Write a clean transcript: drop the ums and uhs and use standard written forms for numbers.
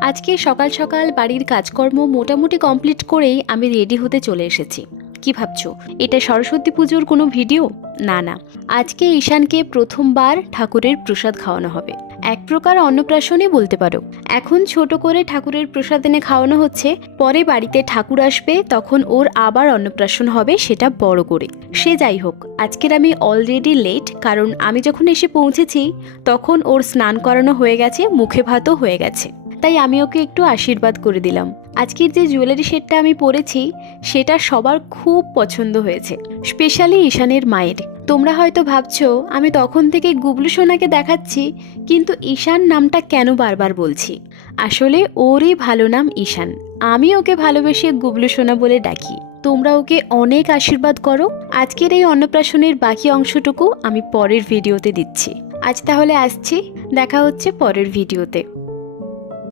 আজকে সকাল সকাল বাড়ির কাজকর্ম মোটামুটি কমপ্লিট করেই আমি রেডি হতে চলে এসেছি। কি ভাবছো, এটা সরস্বতী পুজোর কোনো ভিডিও? না না, আজকে ঈশানকে প্রথমবার ঠাকুরের প্রসাদ খাওয়ানো হবে। এক প্রকার অন্নপ্রাশনই বলতে পারো। এখন ছোট করে ঠাকুরের প্রসাদ এনে খাওয়ানো হচ্ছে, পরে বাড়িতে ঠাকুর আসবে তখন ওর আবার অন্নপ্রাশন হবে, সেটা বড় করে। সে যাই হোক, আজকের আমি অলরেডি লেট, কারণ আমি যখন এসে পৌঁছেছি তখন ওর স্নান করানো হয়ে গেছে, মুখে ভাতও হয়ে গেছে। তাই আমি ওকে একটু আশীর্বাদ করে দিলাম। আজকের যে জুয়েলারি সেটটা আমি পরেছি সেটা সবার খুব পছন্দ হয়েছে, স্পেশালি ঈশানের মায়ের। তোমরা হয়তো ভাবছো আমি তখন থেকে গুবলু সোনাকে দেখাচ্ছি, কিন্তু ঈশান নামটা কেন বারবার বলছি। আসলে ওরই ভালো নাম ঈশান, আমি ওকে ভালোবেসে গুবলু সোনা বলে ডাকি। তোমরা ওকে অনেক আশীর্বাদ করো। আজকের এই অন্নপ্রাশনের বাকি অংশটুকু আমি পরের ভিডিওতে দিচ্ছি। আজ তাহলে আসছি, দেখা হচ্ছে পরের ভিডিওতে।